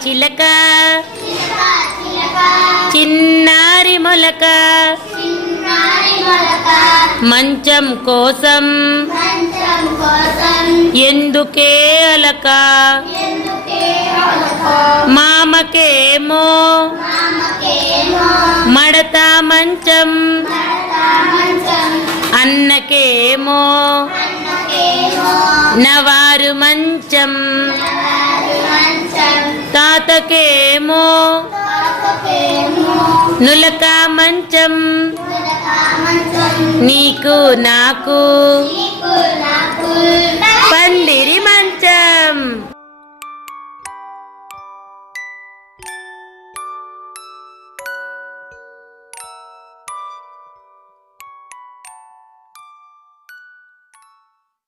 చిలక చిన్నారి మొలక మంచం కోసం ఎందుకే అలక మామకేమో మడత మంచం అన్నకేమో నవారు మంచం తాతకేమో నులక మంచం నీకు నాకు